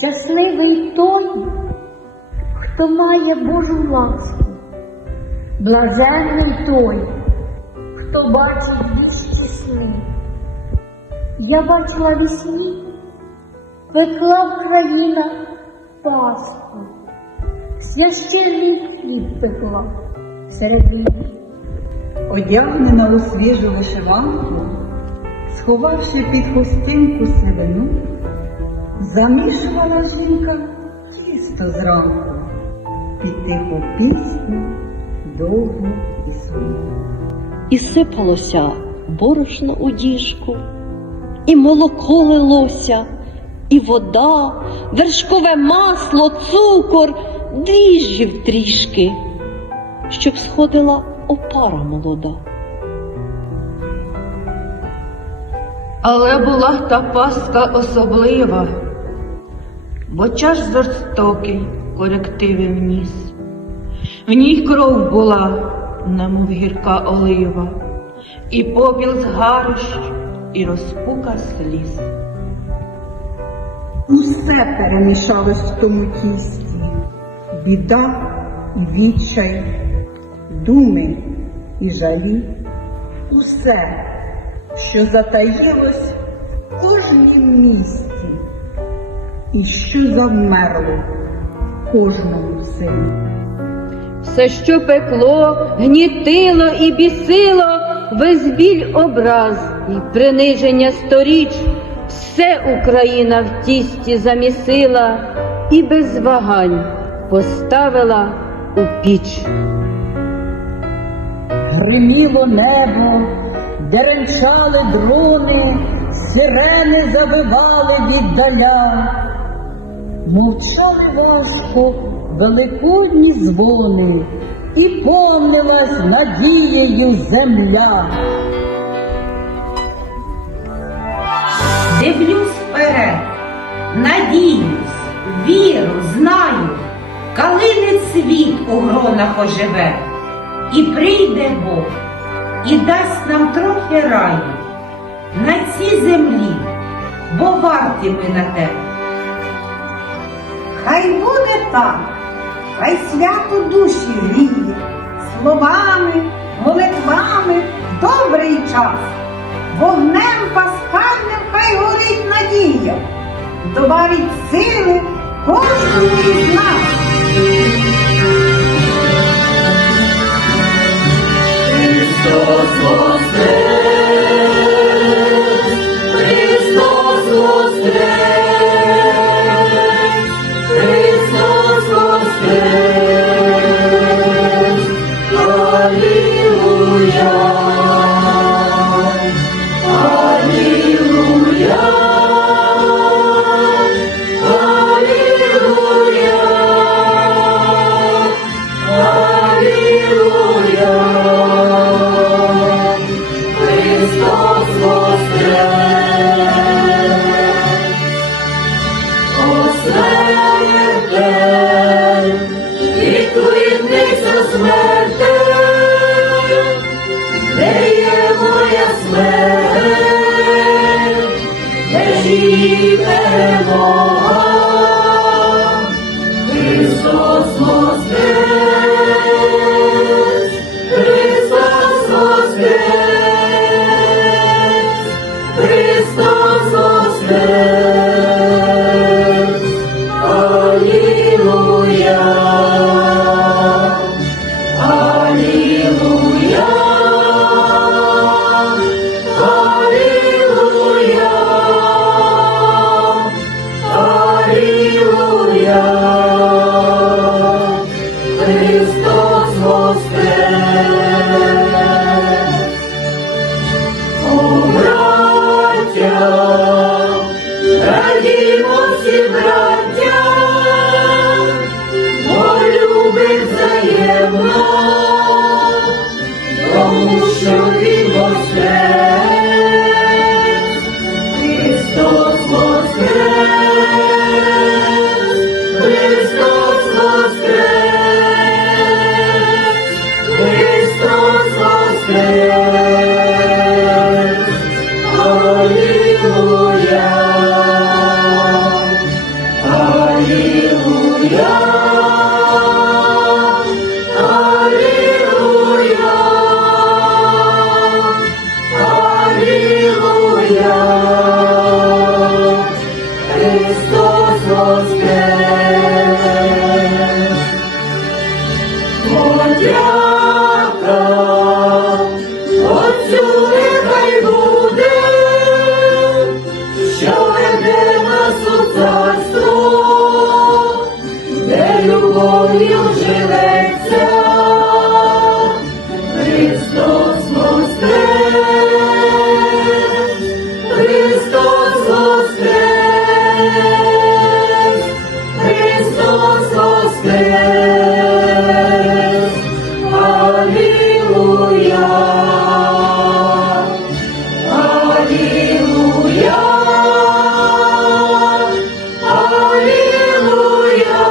Щасливий той, хто має Божу ласку, блаженний той, хто бачить вічні сни. Я бачила вісні, пекла Україна Пасху, священний хліб пекла серед війни. Одягнена у свіжу вишиванку, сховавши під хустинку сивину, замішувала жінка тісто зранку, під тиху пісню довгу і сумну. І сипалося борошно у діжку, і молоко лилося, і вода, вершкове масло, цукор, дріжджів трішки, щоб сходила опара молода. Але була та Пасха особлива, бо чаш жорстокий корективи вніс. В ній кров була, немов гірка олива, і попіл згарищ, і розпука сліз. Усе перемішалось в тому тісті, біда і відчай, думи і жалі, усе, що затаїлось в кожнім місті і що завмерло в кожному селі. Все, що пекло, гнітило і бісило, весь біль образ і приниження сторіч, все Україна в тісті замісила і без вагань поставила у піч. Гриміло небо, деренчали дрони, сирени завивали віддаля. Мовчали важко великодні дзвони, і повнилась надією земля. Дивлюсь вперед, надіюсь, віру, знаю, калини цвіт у гронах оживе, і прийде Бог, і дасть нам трохи раю на цій землі, бо варті ми на те. Хай буде так, хай свято душі гріє, словами, молитвами добрий час, вогнем пасхальним хай горить надія, добавить сили кожному із нас. Христос воскрес! Христос воскрес! Христос воскрес! Алілуя! Алілуя! Алілуя! Алілуя! Христос воскрес! Осмертен, відкликнися смертен, де є моя смерть, де ж її перемога? Христос воскрес! Христос воскрес! Христос воскрес! Алілуя! Алілуя! Алілуя! Алілуя! Христос воскрес! Подяка Отцю нехай буде, що веде нас у царство, де любов'ю живеться. Христос воскрес! Христос воскрес! Христос воскрес! Алілуя! Алілуя! Алілуя!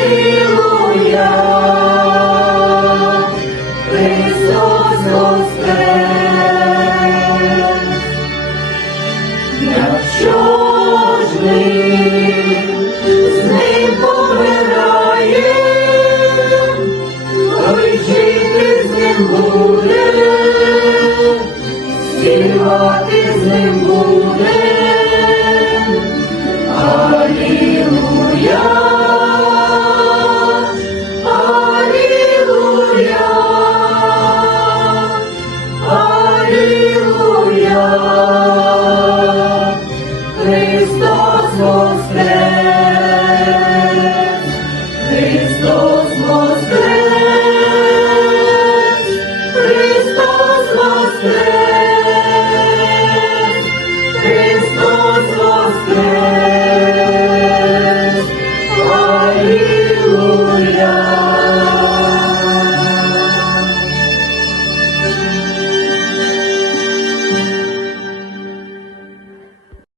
Алілуя! Христос воскрес! Якщо ж ми з